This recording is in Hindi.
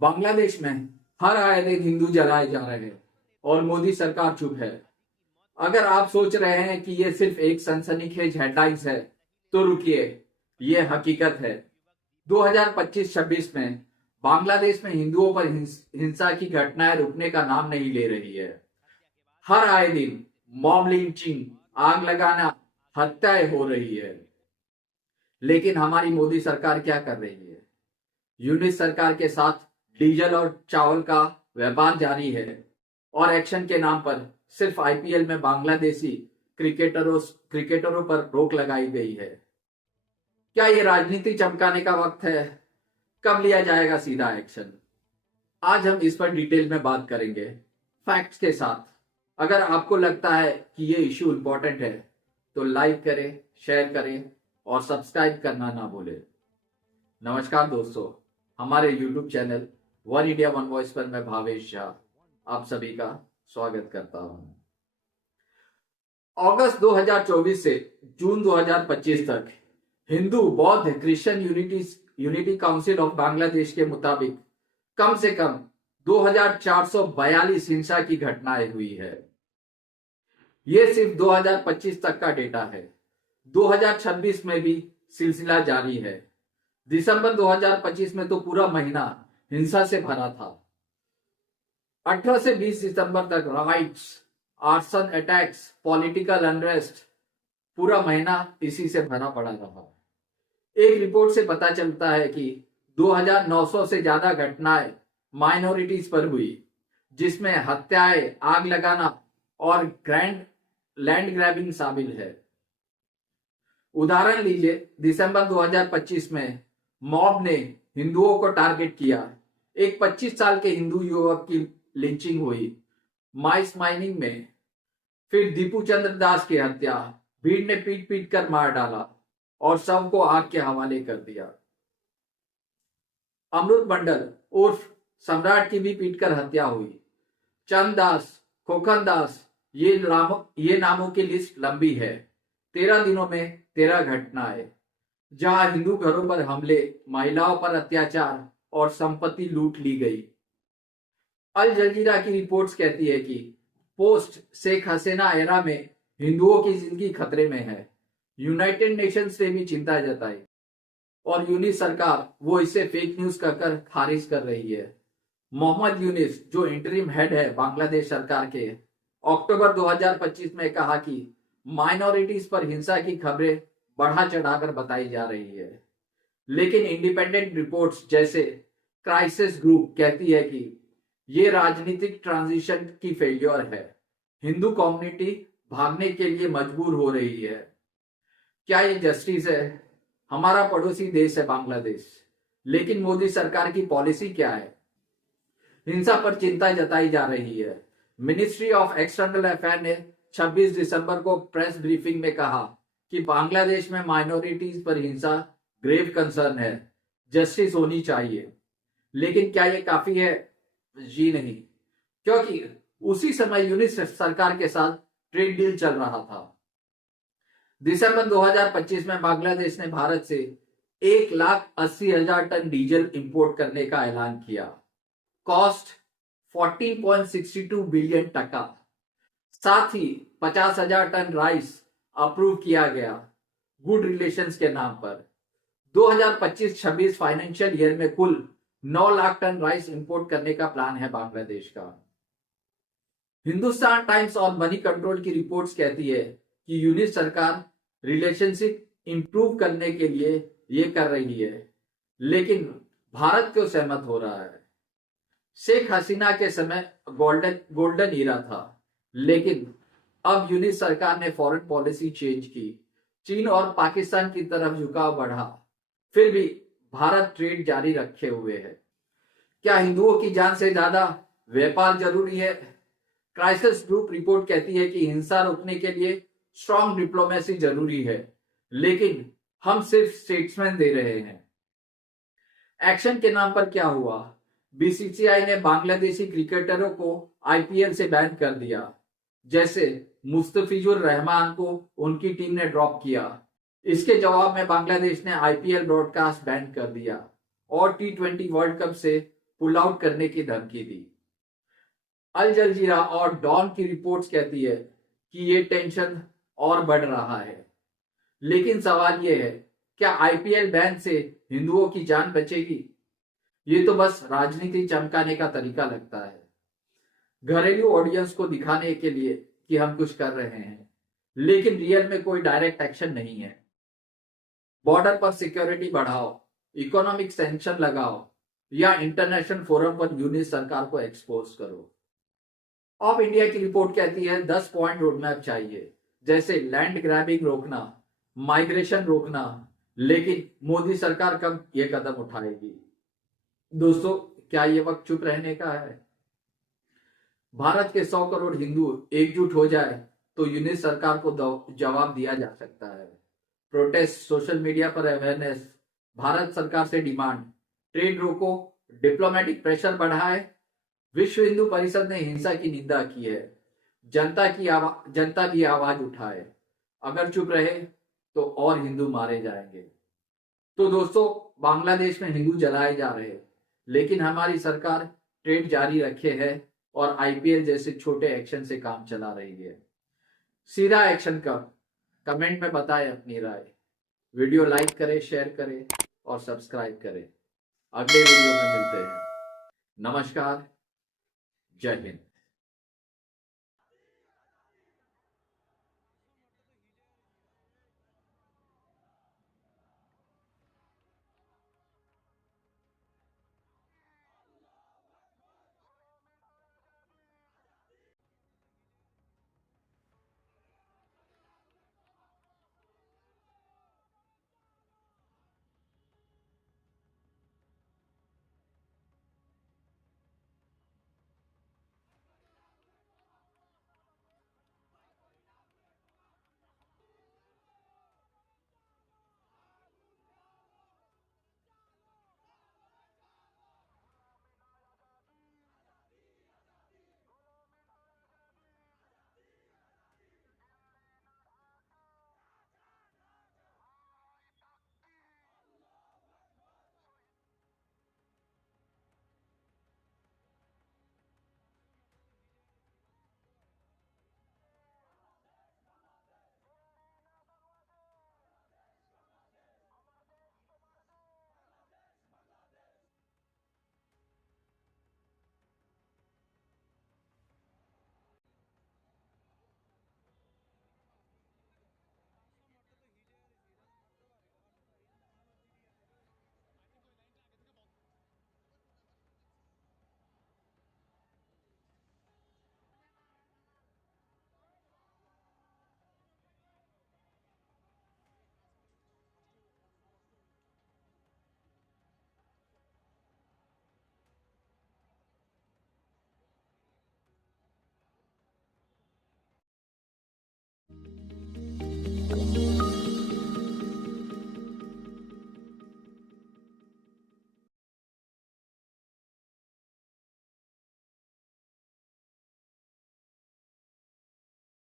बांग्लादेश में हर आए दिन हिंदू जलाए जा रहे हैं और मोदी सरकार चुप है। अगर आप सोच रहे हैं कि ये सिर्फ एक सनसनीखेज हेडलाइंस है, तो रुकिए, ये हकीकत है। 2025-26 में बांग्लादेश में हिंदुओं पर हिंसा की घटनाएं रुकने का नाम नहीं ले रही है। हर आए दिन मॉब लिंचिंग, आग लगाना, हत्याएं हो रही है। लेकिन हमारी मोदी सरकार क्या कर रही है? यूनिस सरकार के साथ डीजल और चावल का व्यापार जारी है और एक्शन के नाम पर सिर्फ आईपीएल में बांग्लादेशी क्रिकेटरों पर रोक लगाई गई है। क्या ये राजनीति चमकाने का वक्त है? कब लिया जाएगा सीधा एक्शन? आज हम इस पर डिटेल में बात करेंगे, फैक्ट्स के साथ। अगर आपको लगता है कि ये इश्यू इंपॉर्टेंट है तो लाइक करें, शेयर करें और सब्सक्राइब करना ना भूलें। नमस्कार दोस्तों, हमारे YouTube channel one India one voice पर मैं भावेश झा आप सभी का स्वागत करता हूं। अगस्त 2024 से जून 2025 तक हिंदू बौद्ध Christian unity council of Bangladesh के मुताबिक कम से कम 2442 हिंसा की घटनाएं हुई है। यह सिर्फ 2025 तक का डेटा है। 2026 में भी सिलसिला जारी है। दिसंबर 2025 में तो पूरा महीना हिंसा से भरा था। 18 से 20 सितंबर तक rights, arson attacks, political unrest, पूरा महीना इसी से भरा पड़ा रहा। एक रिपोर्ट से पता चलता है कि 2900 से ज्यादा घटनाएं माइनॉरिटीज पर हुई, जिसमें हत्याएं, आग लगाना और लैंड ग्रैबिंग शामिल है। उदाहरण लीजिए, दिसंबर 2025 में मॉब ने हिंदुओं को टारगेट किया। एक 25 साल के हिंदू युवक की लिंचिंग हुई माइस माइनिंग में। फिर दीपू चंद्र दास की हत्या, भीड़ ने पीट पीट कर मार डाला और शव को आग के हवाले कर दिया। अमृत मंडल उर्फ सम्राट की भी पीटकर हत्या हुई। चंद दास, खोखन दास, ये नामों की लिस्ट लंबी है। 13 दिनों में 13 घटनाएं, जहां हिंदू घरों पर हमले, महिलाओं पर अत्याचार और संपत्ति लूट ली गई। अल जजीरा की रिपोर्ट्स कहती है कि पोस्ट शेख हसीना एरा में हिंदुओं की जिंदगी खतरे में है। यूनाइटेड नेशंस ने भी चिंता जताई और यूनिस सरकार वो इसे फेक न्यूज कहकर खारिज कर रही है। मोहम्मद यूनिस, जो इंटरिम हेड है बांग्लादेश सरकार के, अक्टूबर 2025 में कहा कि माइनॉरिटीज पर हिंसा की खबरें बढ़ा चढ़ाकर बताई जा रही है। लेकिन इंडिपेंडेंट रिपोर्ट्स जैसे क्राइसिस ग्रुप कहती है कि ये राजनीतिक ट्रांजिशन की फेल्योर है। हिंदू कम्युनिटी भागने के लिए मजबूर हो रही है। क्या ये जस्टिस है? हमारा पड़ोसी देश है बांग्लादेश, लेकिन मोदी सरकार की पॉलिसी क्या है? हिंसा पर चिंता जताई जा रही है। मिनिस्ट्री ऑफ एक्सटर्नल अफेयर ने 26 दिसंबर को प्रेस ब्रीफिंग में कहा कि बांग्लादेश में माइनॉरिटीज पर हिंसा ग्रेव कंसर्न है, जस्टिस होनी चाहिए। लेकिन क्या ये काफी है? जी नहीं, क्योंकि उसी समय यूनिस सरकार के साथ ट्रेड डील चल रहा था। दिसंबर 2025 में बांग्लादेश ने भारत से 1,80,000 टन डीजल इंपोर्ट करने का ऐलान किया। कॉस्ट 14.62 बिलियन टका। साथ ही 50,000 टन राइस अप्रूव किया गया गुड रिलेशंस के नाम पर। 2025-26 फाइनेंशियल ईयर में कुल 9 लाख टन राइस इंपोर्ट करने का प्लान है बांग्लादेश का। हिंदुस्तान टाइम्स और मनी कंट्रोल की रिपोर्ट्स कहती है कि यूनिस सरकार रिलेशनशिप इंप्रूव करने के लिए ये कर रही है, लेकिन भारत क्यों सहमत हो रहा है? शेख हसीना के समय गोल्डन ईरा था, लेकिन अब यूनिस सरकार ने फॉरेन पॉलिसी चेंज की। चीन और पाकिस्तान की तरफ झुकाव बढ़ा, फिर भी भारत ट्रेड जारी रखे हुए है। क्या हिंदुओं की जान से ज्यादा व्यापार जरूरी है? क्राइसिस ग्रुप रिपोर्ट कहती है कि हिंसा रोकने के लिए स्ट्रॉन्ग डिप्लोमेसी जरूरी है, लेकिन हम सिर्फ स्टेटमेंट दे रहे हैं। एक्शन के नाम पर क्या हुआ? बीसीसीआई ने बांग्लादेशी क्रिकेटरों को आईपीएल से बैन कर दिया। जैसे मुस्तफिजुर रहमान को उनकी टीम ने ड्रॉप किया। इसके जवाब में बांग्लादेश ने आईपीएल ब्रॉडकास्ट बैन कर दिया और T20 वर्ल्ड कप से पुल आउट करने की धमकी दी। अल जजीरा और डॉन की रिपोर्ट्स कहती है कि ये टेंशन और बढ़ रहा है। लेकिन सवाल ये है, क्या आईपीएल बैन से हिंदुओं की जान बचेगी? ये तो बस राजनीति चमकाने का तरीका लगता है, घरेलू ऑडियंस को दिखाने के लिए कि हम कुछ कर रहे हैं, लेकिन रियल में कोई डायरेक्ट एक्शन नहीं है। बॉर्डर पर सिक्योरिटी बढ़ाओ, इकोनॉमिक सैंक्शन लगाओ या इंटरनेशनल फोरम पर यूनिस सरकार को एक्सपोज करो। ऑफ इंडिया की रिपोर्ट कहती है 10 पॉइंट रोडमैप चाहिए, जैसे लैंड ग्रैबिंग रोकना, माइग्रेशन रोकना, लेकिन मोदी सरकार कब ये कदम उठाएगी? दोस्तों, क्या ये वक्त चुप रहने का है? भारत के 100 करोड़ हिंदू एकजुट हो जाए तो यूनिस सरकार को जवाब दिया जा सकता है। प्रोटेस्ट, सोशल मीडिया पर अवेयरनेस, भारत सरकार से डिमांड, ट्रेड रोको, डिप्लोमेटिक प्रेशर बढ़ाए। विश्व हिंदू परिषद ने हिंसा की निंदा की है। जनता भी आवाज उठाए। अगर चुप रहे तो और हिंदू मारे जाएंगे। तो दोस्तों, बांग्लादेश में हिंदू जलाए जा रहे हैं, लेकिन हमारी सरकार ट्रेड जारी रखे है और आईपीएल जैसे छोटे एक्शन से काम चला रही है। सीधा एक्शन कब? कमेंट में बताएं अपनी राय। वीडियो लाइक करें, शेयर करें और सब्सक्राइब करें। अगले वीडियो में मिलते हैं। नमस्कार, जय हिंद।